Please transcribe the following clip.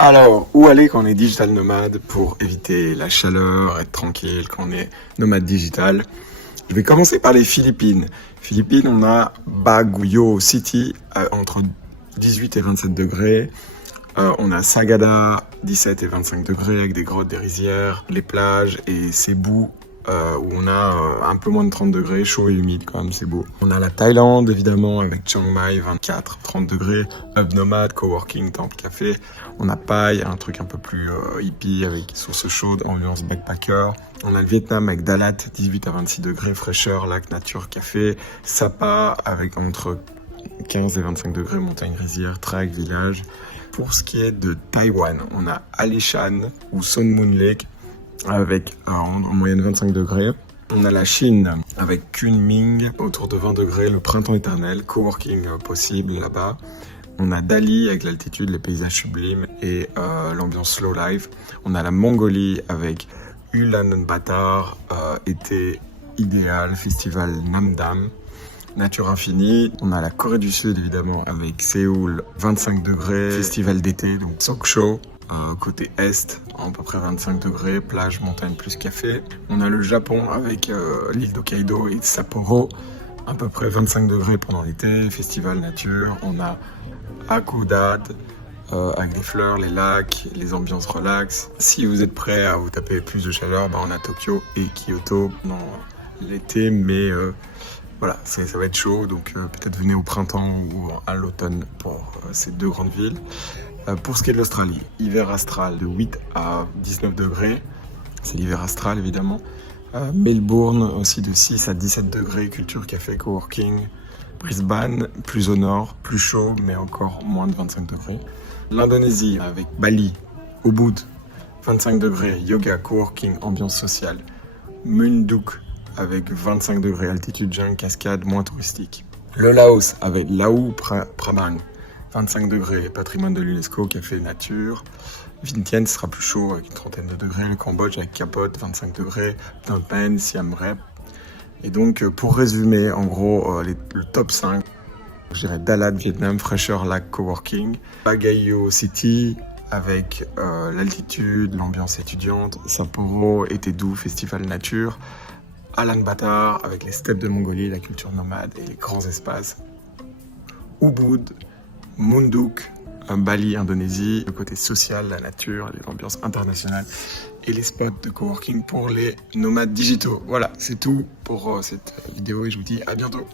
Alors, où aller quand on est digital nomade pour éviter la chaleur, être tranquille quand on est nomade digital? Je vais commencer par les Philippines. Philippines, on a Baguio City entre 18 et 27 degrés. On a Sagada, 17 et 25 degrés avec des grottes, des rizières, les plages et Cebu où on a un peu moins de 30 degrés, chaud et humide quand même, c'est beau. On a la Thaïlande évidemment avec Chiang Mai, 24, 30 degrés, Hub Nomade, Coworking, Temple Café. On a Pai, un truc un peu plus hippie avec source chaude, ambiance backpacker. On a le Vietnam avec Dalat, 18 à 26 degrés, fraîcheur, lac, nature, café. Sapa avec entre 15 et 25 degrés, montagne, rizière, trek, village. Pour ce qui est de Taïwan, on a Alishan ou Sun Moon Lake avec en moyenne 25 degrés. On a la Chine avec Kunming autour de 20 degrés, le printemps éternel, coworking possible là-bas. On a Dali avec l'altitude, les paysages sublimes et l'ambiance slow life. On a la Mongolie avec Ulaanbaatar, été idéal, festival Namdam. Nature infinie. On a la Corée du Sud évidemment avec Séoul, 25 degrés, festival d'été, donc Sokcho, côté est, à peu près 25 degrés, plage, montagne plus café. On a le Japon avec l'île d'Hokkaido et Sapporo, à peu près 25 degrés pendant l'été, festival nature. On a Hakodate, avec les fleurs, les lacs, les ambiances relax. Si vous êtes prêt à vous taper plus de chaleur, on a Tokyo et Kyoto dans l'été, mais voilà, ça va être chaud, donc peut-être venez au printemps ou à l'automne pour ces deux grandes villes. Pour ce qui est de l'Australie, hiver astral de 8 à 19 degrés, c'est l'hiver astral évidemment. Melbourne aussi de 6 à 17 degrés, culture, café, coworking. Brisbane, plus au nord, plus chaud, mais encore moins de 25 degrés. L'Indonésie avec Bali, Ubud, 25 degrés, yoga, coworking, ambiance sociale. Munduk, avec 25 degrés, altitude jungle, cascade, moins touristique. Le Laos avec Lau Prabang, 25 degrés, patrimoine de l'UNESCO, café nature. Vientiane sera plus chaud avec une trentaine de degrés. Le Cambodge avec Kapote, 25 degrés. Phnom Penh, Siem Reap. Et donc, pour résumer, en gros, le top 5, je dirais Dalat, Vietnam, fraîcheur, lac, coworking. Baguio City, avec l'altitude, l'ambiance étudiante. Sapporo, été doux, festival nature. Ulaanbaatar avec les steppes de Mongolie, la culture nomade et les grands espaces. Ubud, Munduk, Bali, Indonésie, le côté social, la nature, l'ambiance internationale et les spots de coworking pour les nomades digitaux. Voilà, c'est tout pour cette vidéo et je vous dis à bientôt.